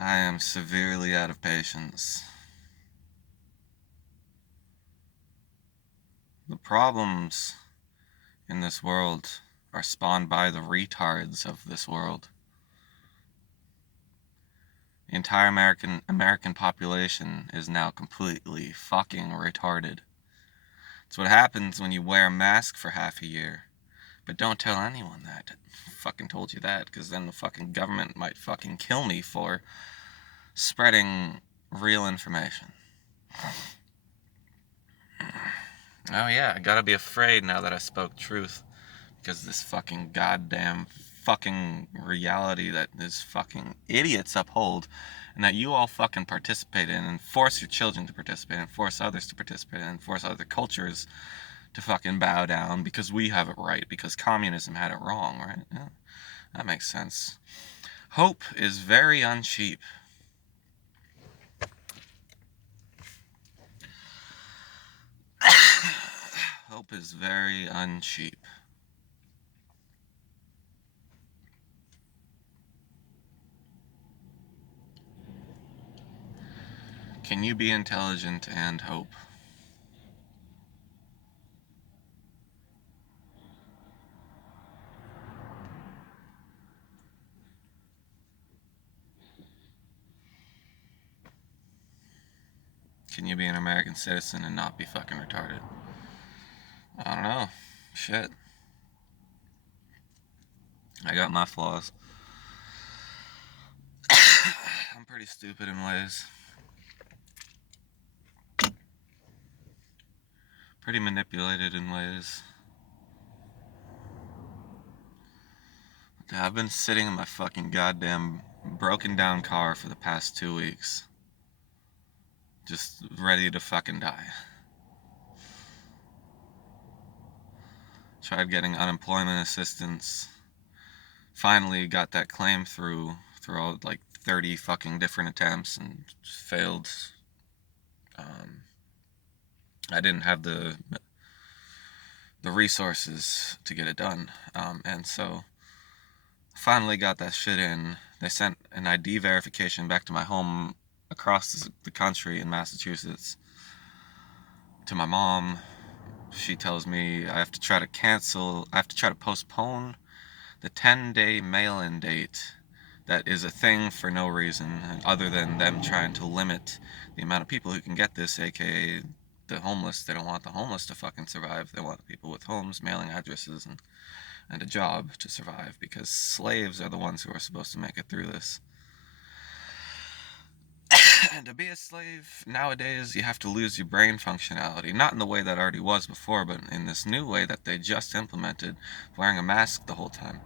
I am severely out of patience. The problems in this world are spawned by the retards of this world. The entire American population is now completely fucking retarded. It's what happens when you wear a mask for half a year. But don't tell anyone that. I fucking told you that, because then the fucking government might fucking kill me for spreading real information. Oh yeah, I gotta be afraid now that I spoke truth. Because this fucking goddamn fucking reality that these fucking idiots uphold and that you all fucking participate in and force your children to participate and force others to participate in and force other cultures to fucking bow down because we have it right, because communism had it wrong, right? Yeah, that makes sense. Hope is very uncheap. Hope is very uncheap. Can you be intelligent and hope? Can you be an American citizen and not be fucking retarded? I don't know. Shit. I got my flaws. I'm pretty stupid in ways. Pretty manipulated in ways. I've been sitting in my fucking goddamn broken down car for the past 2 weeks. Just ready to fucking die. Tried getting unemployment assistance. Finally got that claim through all like 30 fucking different attempts and failed. I didn't have the resources to get it done. And so finally got that shit in. They sent an ID verification back to my home across the country in Massachusetts to my mom. She tells me I have to try to postpone the 10-day mail-in date that is a thing for no reason other than them trying to limit the amount of people who can get this, aka the homeless. They don't want the homeless to fucking survive. They want the people with homes, mailing addresses, and a job to survive, because slaves are the ones who are supposed to make it through this. And to be a slave nowadays, you have to lose your brain functionality. Not in the way that already was before, but in this new way that they just implemented, wearing a mask the whole time.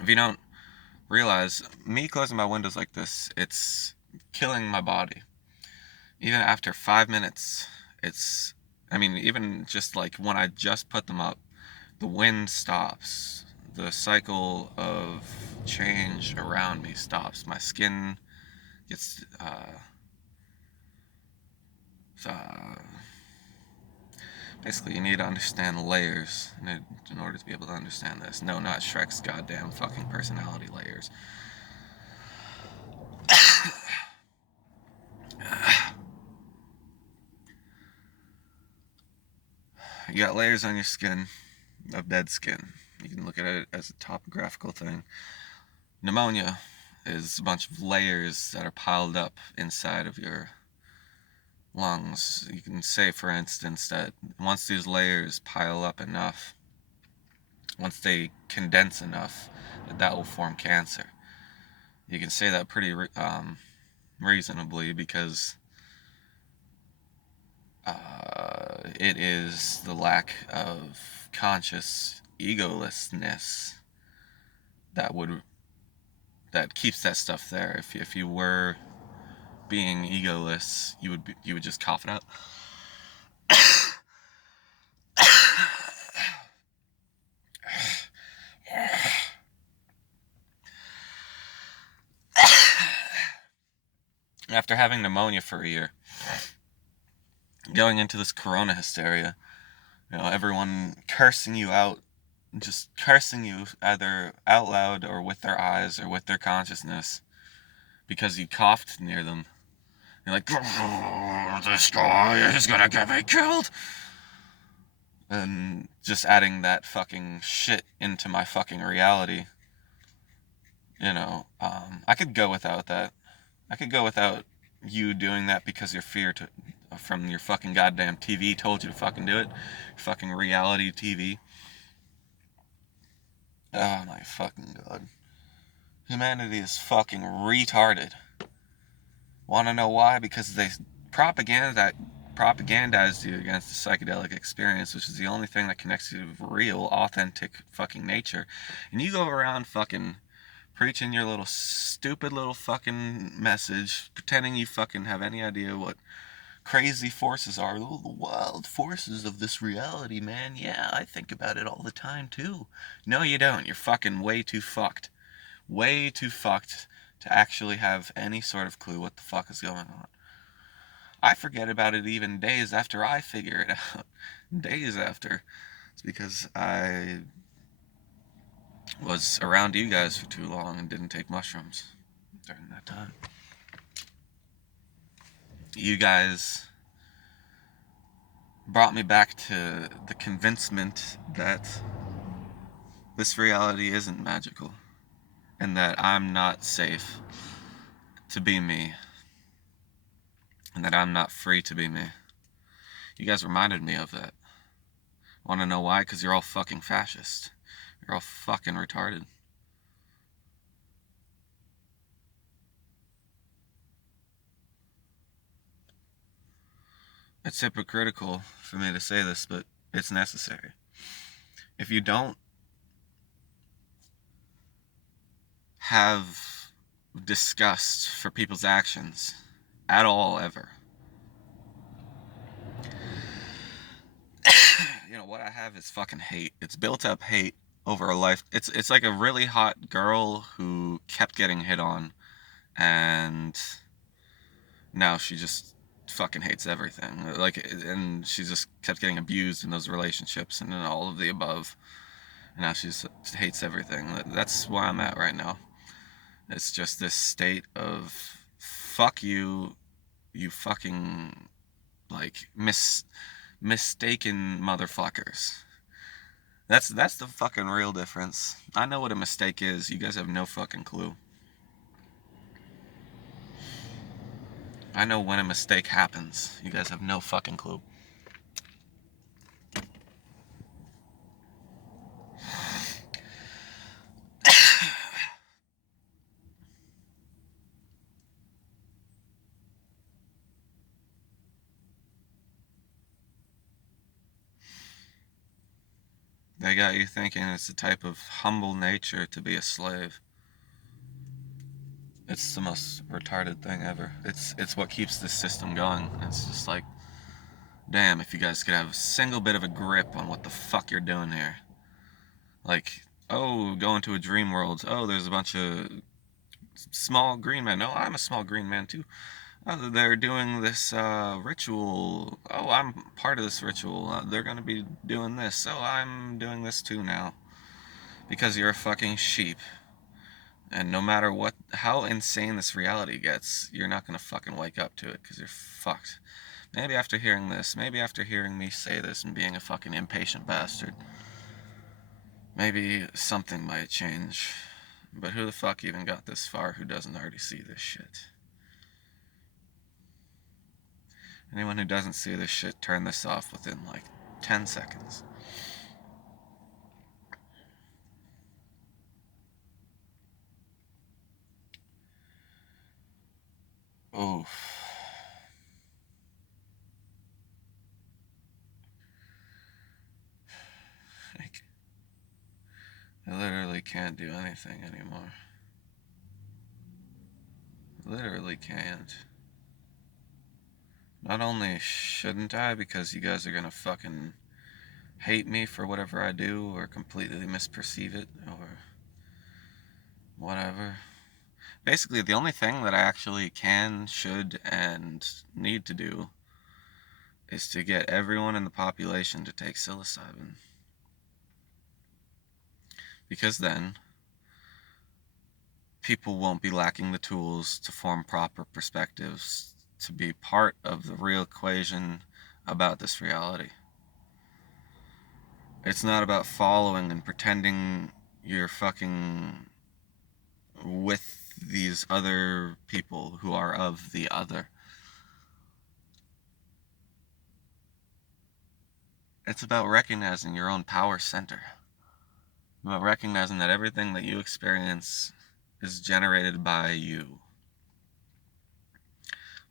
If you don't realize, me closing my windows like this, it's killing my body. Even after 5 minutes, even just like when I just put them up, the wind stops. The cycle of change around me stops. My skin gets basically, you need to understand layers in order to be able to understand this. No, not Shrek's goddamn fucking personality layers. You got layers on your skin of dead skin. You can look at it as a topographical thing. Pneumonia is a bunch of layers that are piled up inside of your lungs. You can say, for instance, that once these layers pile up enough, once they condense enough, that will form cancer. You can say that pretty reasonably, because it is the lack of conscious egolessness that would that keeps that stuff there. If you were being egoless, you would just cough it out. After having pneumonia for a year, going into this corona hysteria, everyone cursing you out, just cursing you either out loud or with their eyes or with their consciousness, because you coughed near them. You're like, this guy is gonna get me killed. And just adding that fucking shit into my fucking reality. I could go without that. I could go without you doing that because your fear from your fucking goddamn TV told you to fucking do it. Your fucking reality TV. Oh my fucking god. Humanity is fucking retarded. Want to know why? Because they propagandized you against the psychedelic experience, which is the only thing that connects you to real, authentic fucking nature. And you go around fucking preaching your little stupid little fucking message, pretending you fucking have any idea what crazy forces are. Oh, the wild forces of this reality, man. Yeah, I think about it all the time too. No, you don't. You're fucking way too fucked. Way too fucked to actually have any sort of clue what the fuck is going on. I forget about it even days after I figure it out. Days after. It's because I was around you guys for too long and didn't take mushrooms during that time. You guys brought me back to the convincement that this reality isn't magical and that I'm not safe to be me and that I'm not free to be me. You guys reminded me of that. Want to know why? Because you're all fucking fascist. You're all fucking retarded. It's hypocritical for me to say this, but it's necessary. If you don't have disgust for people's actions at all, ever, what I have is fucking hate. It's built up hate over a life. It's like a really hot girl who kept getting hit on, and now she just fucking hates everything. And she just kept getting abused in those relationships and in all of the above. And now she just hates everything. That's where I'm at right now. It's just this state of fuck you, you fucking like mistaken motherfuckers. That's the fucking real difference. I know what a mistake is. You guys have no fucking clue. I know when a mistake happens. You guys have no fucking clue. They got you thinking it's a type of humble nature to be a slave. It's the most retarded thing ever. It's what keeps this system going. It's just like, damn, if you guys could have a single bit of a grip on what the fuck you're doing here. Like, oh, go into a dream world. Oh, there's a bunch of small green men. No, I'm a small green man too. Oh, they're doing this ritual. Oh, I'm part of this ritual. They're gonna be doing this. Oh, I'm doing this too now. Because you're a fucking sheep. And no matter how insane this reality gets, you're not gonna fucking wake up to it because you're fucked. Maybe after hearing this, maybe after hearing me say this and being a fucking impatient bastard, maybe something might change. But who the fuck even got this far who doesn't already see this shit? Anyone who doesn't see this shit, turn this off within like 10 seconds. Oof. Like, I literally can't do anything anymore. Literally can't. Not only shouldn't I, because you guys are gonna fucking hate me for whatever I do or completely misperceive it or whatever. Basically, the only thing that I actually can, should, and need to do is to get everyone in the population to take psilocybin. Because then people won't be lacking the tools to form proper perspectives to be part of the real equation about this reality. It's not about following and pretending you're fucking with these other people who are of the other. It's about recognizing your own power center. About recognizing that everything that you experience is generated by you.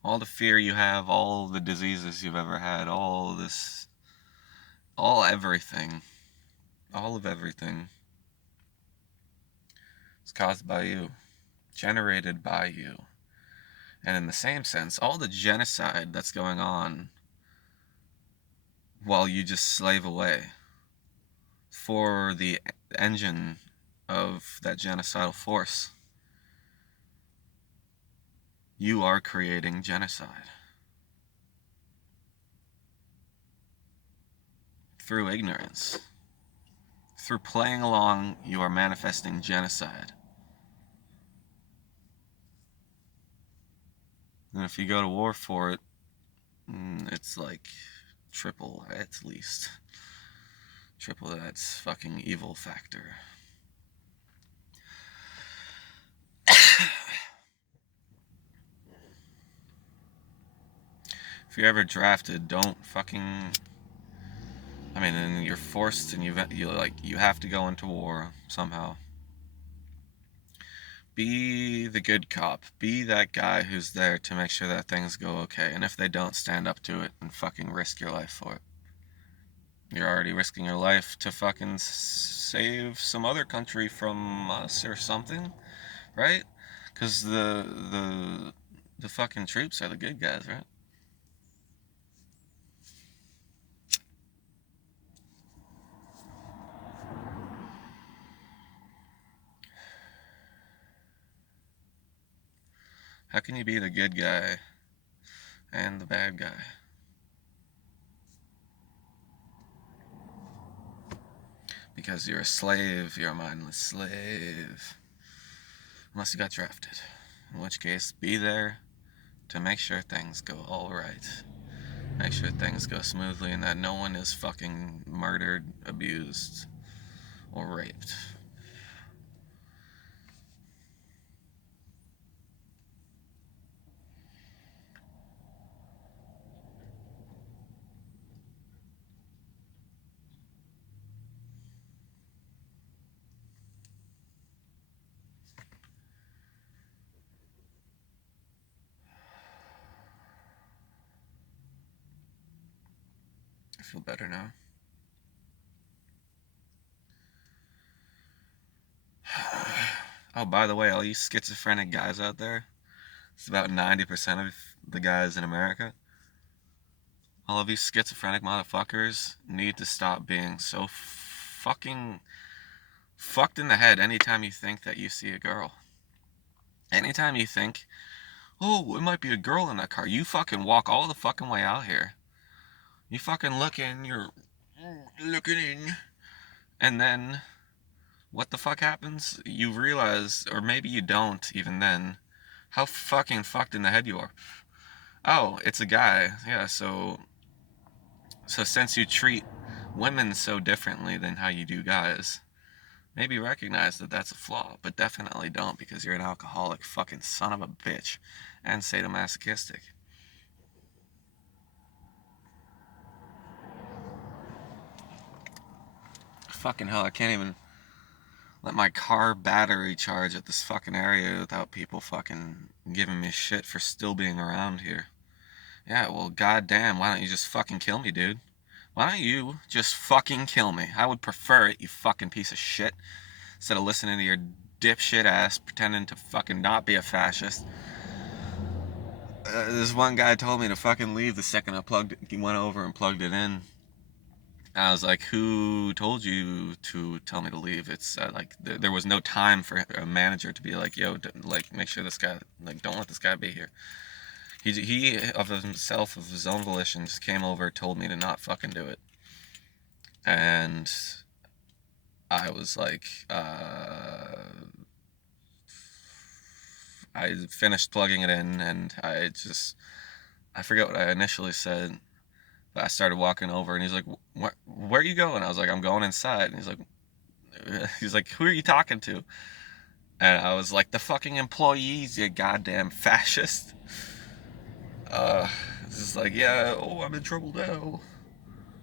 All the fear you have, all the diseases you've ever had, all everything, all of everything is caused by you, generated by you. And in the same sense, all the genocide that's going on while you just slave away for the engine of that genocidal force, you are creating genocide. Through ignorance. Through playing along, you are manifesting genocide. And if you go to war for it, it's like triple at least. Triple that fucking evil factor. If you're ever drafted, don't fucking... I mean, and you're forced and you have to go into war somehow. Be the good cop. Be that guy who's there to make sure that things go okay. And if they don't, stand up to it and fucking risk your life for it. You're already risking your life to fucking save some other country from us or something, right? Because the fucking troops are the good guys, right? How can you be the good guy and the bad guy? Because you're a slave, you're a mindless slave. Unless you got drafted. In which case, be there to make sure things go alright. Make sure things go smoothly and that no one is fucking murdered, abused, or raped. I feel better now. Oh, by the way, all you schizophrenic guys out there, it's about 90% of the guys in America. All of you schizophrenic motherfuckers need to stop being so fucking fucked in the head anytime you think that you see a girl. Anytime you think, oh, it might be a girl in that car, you fucking walk all the fucking way out here. You fucking you're looking in, and then what the fuck happens? You realize, or maybe you don't even then, how fucking fucked in the head you are. Oh, it's a guy. Yeah, so since you treat women so differently than how you do guys, maybe recognize that that's a flaw, but definitely don't because you're an alcoholic fucking son of a bitch and sadomasochistic. Fucking hell, I can't even let my car battery charge at this fucking area without people fucking giving me shit for still being around here. Yeah, well, goddamn, why don't you just fucking kill me, dude? Why don't you just fucking kill me? I would prefer it, you fucking piece of shit. Instead of listening to your dipshit ass pretending to fucking not be a fascist. This one guy told me to fucking leave the second he went over and plugged it in. I was like, who told you to tell me to leave? It's there was no time for a manager to be like, yo, like, make sure this guy, like, don't let this guy be here. He of himself, of his own volition, just came over, told me to not fucking do it. And I was like, I finished plugging it in, and I forget what I initially said, but I started walking over, and he's like, where are you going? I was like, I'm going inside. And he's like, who are you talking to? And I was like, the fucking employees, you goddamn fascist. Uh, it's just like, yeah, oh, I'm in trouble now.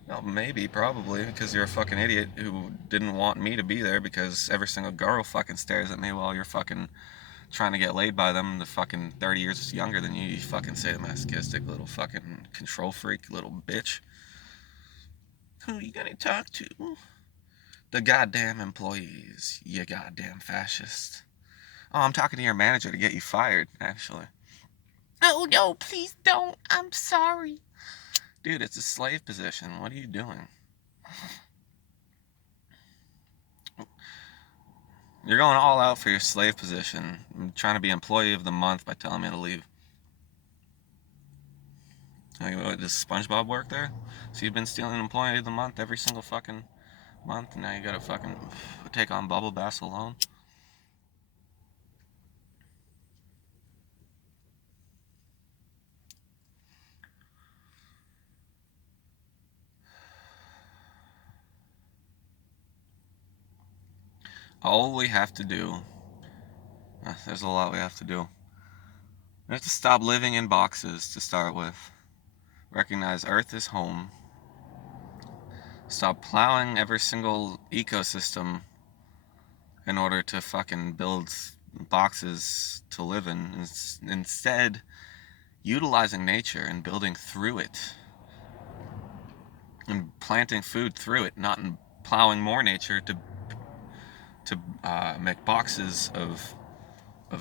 Well, maybe, probably, because you're a fucking idiot who didn't want me to be there because every single girl fucking stares at me while you're fucking trying to get laid by them. The fucking 30 years younger than you, you fucking sadomasochistic little fucking control freak little bitch. Who are you gonna talk to? The goddamn employees, you goddamn fascist. Oh, I'm talking to your manager to get you fired, actually. Oh, no, please don't. I'm sorry. Dude, it's a slave position. What are you doing? You're going all out for your slave position. I'm trying to be employee of the month by telling me to leave. Does SpongeBob work there? So you've been stealing employee of the month every single fucking month, and now you gotta fucking take on Bubble Bass alone? All we have to do, there's a lot we have to do. We have to stop living in boxes to start with. Recognize Earth is home. Stop plowing every single ecosystem in order to fucking build boxes to live in. Instead, utilizing nature and building through it and planting food through it, not in plowing more nature to make boxes of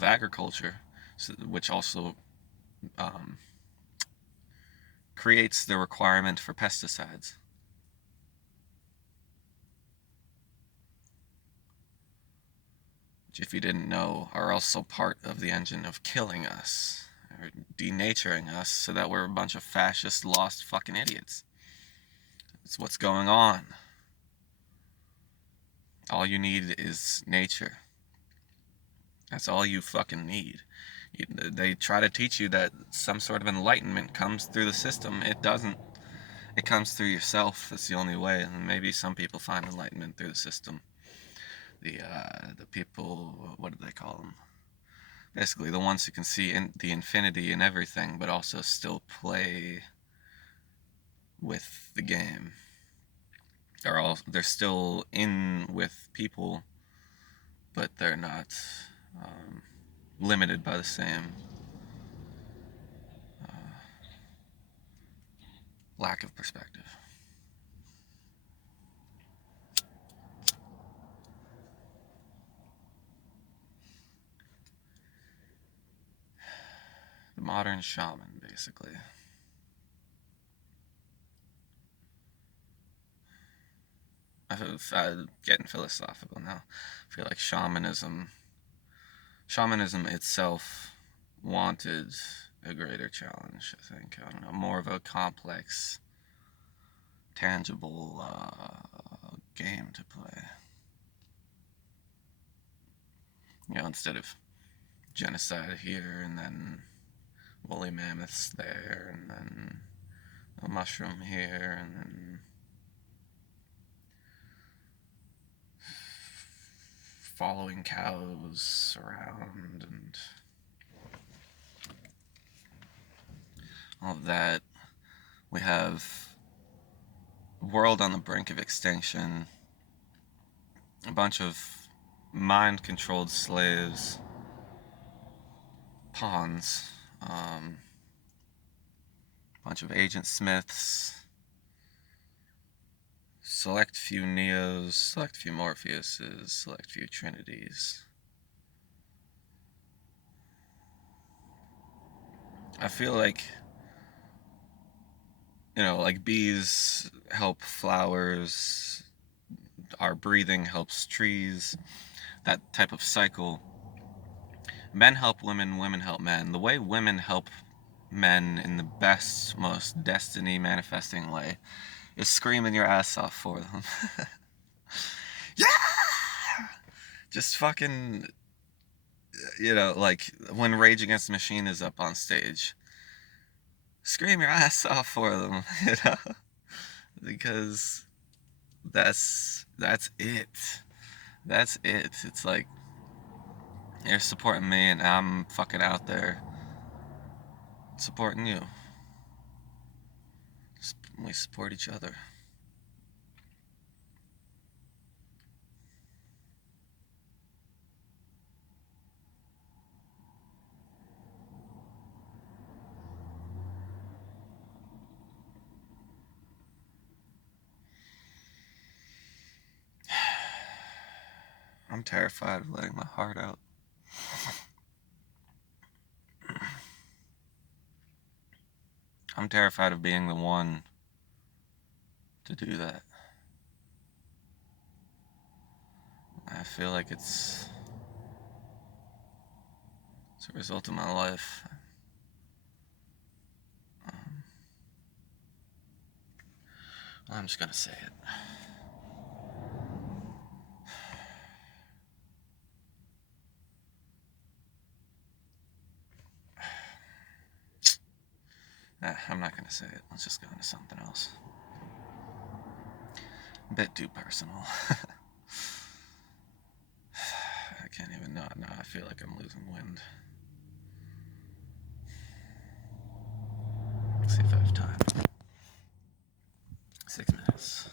agriculture, so, which also um, creates the requirement for pesticides. Which, if you didn't know, are also part of the engine of killing us or denaturing us so that we're a bunch of fascist, lost fucking idiots. It's what's going on. All you need is nature. That's all you fucking need. They try to teach you that some sort of enlightenment comes through the system. It doesn't. It comes through yourself. That's the only way. And maybe some people find enlightenment through the system. The people, what do they call them? Basically, the ones who can see the infinity in everything, but also still play with the game. They're still in with people, but they're not um, limited by the same lack of perspective. The modern shaman, basically. I'm getting philosophical now. I feel like shamanism itself wanted a greater challenge, I think. I don't know, more of a complex, tangible game to play. Instead of genocide here and then woolly mammoths there and then a mushroom here and then following cows around and all of that. We have world on the brink of extinction, a bunch of mind-controlled slaves, pawns, bunch of Agent Smiths, select few Neos, select few Morpheuses, select few Trinities. I feel like, like bees help flowers, our breathing helps trees, that type of cycle. Men help women, women help men. The way women help men in the best, most destiny manifesting way is screaming your ass off for them. Yeah! Just fucking You know, like when Rage Against the Machine is up on stage, scream your ass off for them, you know, because that's it. That's it. It's like you're supporting me, and I'm fucking out there supporting you. We support each other. I'm terrified of letting my heart out. I'm terrified of being the one to do that. I feel like it's a result of my life. Um, I'm just gonna say it. I'm not gonna say it. Let's just go into something else. A bit too personal. I can't even know. Now I feel like I'm losing wind. Let's see if I have time. 6 minutes.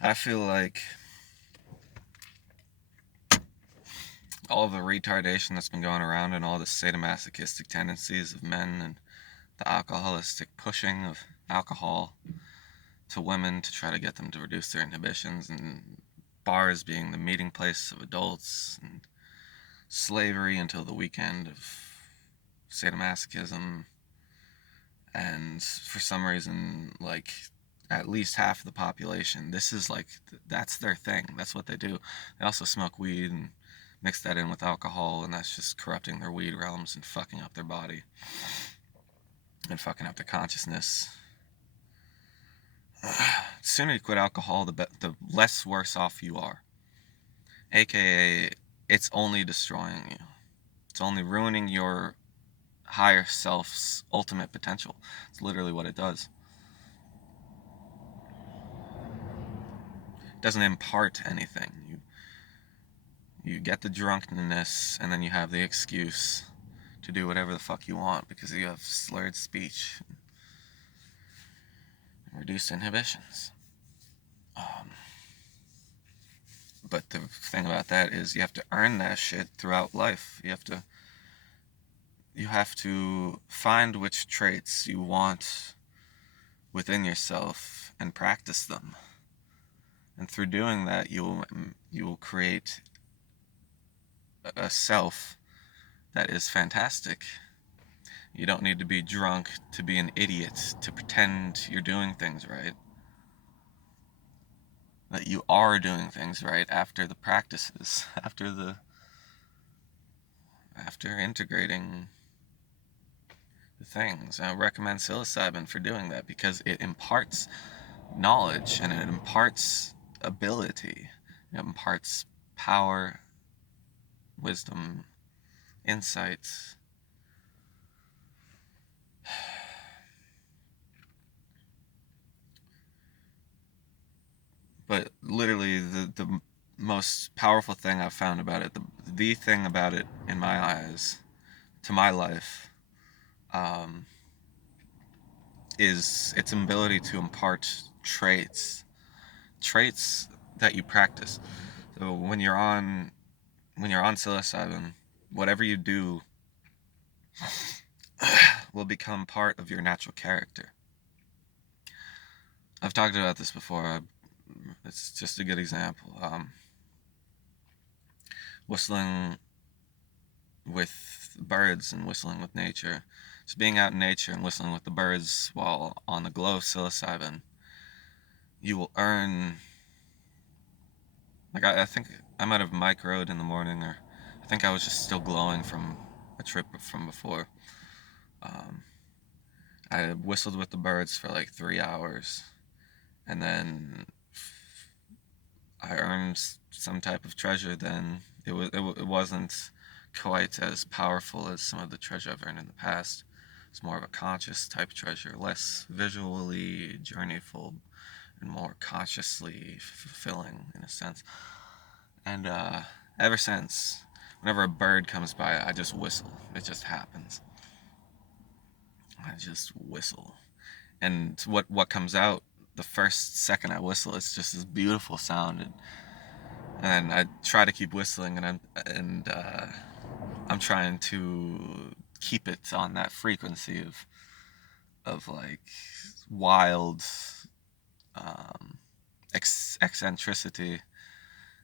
I feel like all of the retardation that's been going around and all the sadomasochistic tendencies of men and the alcoholistic pushing of alcohol to women to try to get them to reduce their inhibitions, and bars being the meeting place of adults, and slavery until the weekend of sadomasochism, and for some reason, like, at least half of the population, this is like, that's their thing. That's what they do. They also smoke weed and mix that in with alcohol, and that's just corrupting their weed realms and fucking up their body and fucking up their consciousness. The sooner you quit alcohol, the less worse off you are. AKA, it's only destroying you. It's only ruining your higher self's ultimate potential. It's literally what it does. It doesn't impart anything. You get the drunkenness, and then you have the excuse to do whatever the fuck you want because you have slurred speech and reduced inhibitions. But the thing about that is you have to earn that shit throughout life. You have to find which traits you want within yourself and practice them. And through doing that, you will create a self that is fantastic. You don't need to be drunk to be an idiot, to pretend you're doing things right. That you are doing things right after the practices, after integrating the things. I recommend psilocybin for doing that because it imparts knowledge and it imparts ability. It imparts power, wisdom, insights. But literally, the most powerful thing I've found about it, the thing about it in my eyes, to my life, is its ability to impart traits that you practice. So when you're on psilocybin, whatever you do will become part of your natural character. I've talked about this before. It's just a good example. Whistling with birds and whistling with nature. Just being out in nature and whistling with the birds while on the glow of psilocybin, you will earn. Like, I think I might have microed in the morning, or I think I was just still glowing from a trip from before. Um, I whistled with the birds for like 3 hours, and then I earned some type of treasure. Then it wasn't quite as powerful as some of the treasure I've earned in the past. It's more of a conscious type treasure, less visually journeyful and more consciously fulfilling in a sense. And ever since, whenever a bird comes by, I just whistle. It just happens. I just whistle. And what comes out the first second I whistle, it's just this beautiful sound. And I try to keep whistling, I'm trying to keep it on that frequency of like wild um, eccentricity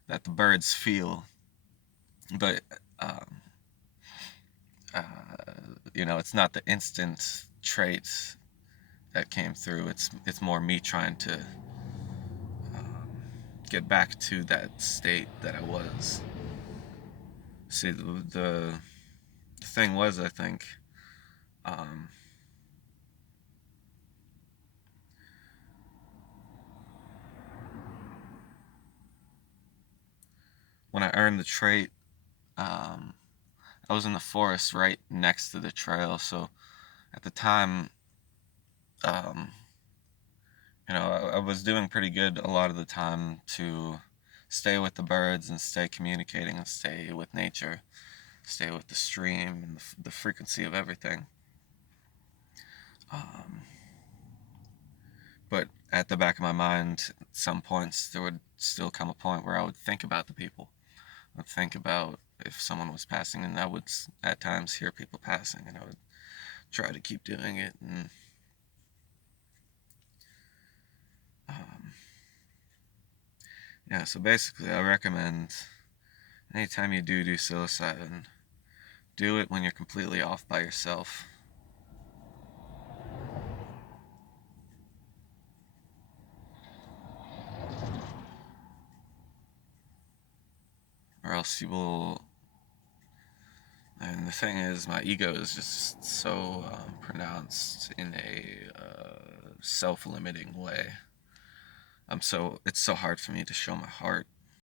that the birds feel. But um, uh, it's not the instant trait that came through. It's more me trying to um, get back to that state that I was. See, the thing was, I think, um, when I earned the trait, um, I was in the forest right next to the trail. So at the time, um, I was doing pretty good a lot of the time to stay with the birds and stay communicating and stay with nature, stay with the stream and the frequency of everything. Um, but at the back of my mind, at some points, there would still come a point where I would think about the people. I would think about if someone was passing, and I would at times hear people passing, and I would try to keep doing it. And um, yeah, so basically, I recommend anytime you do psilocybin, do it when you're completely off by yourself, or else you will. And the thing is, my ego is just so pronounced in a self-limiting way. It's so hard for me to show my heart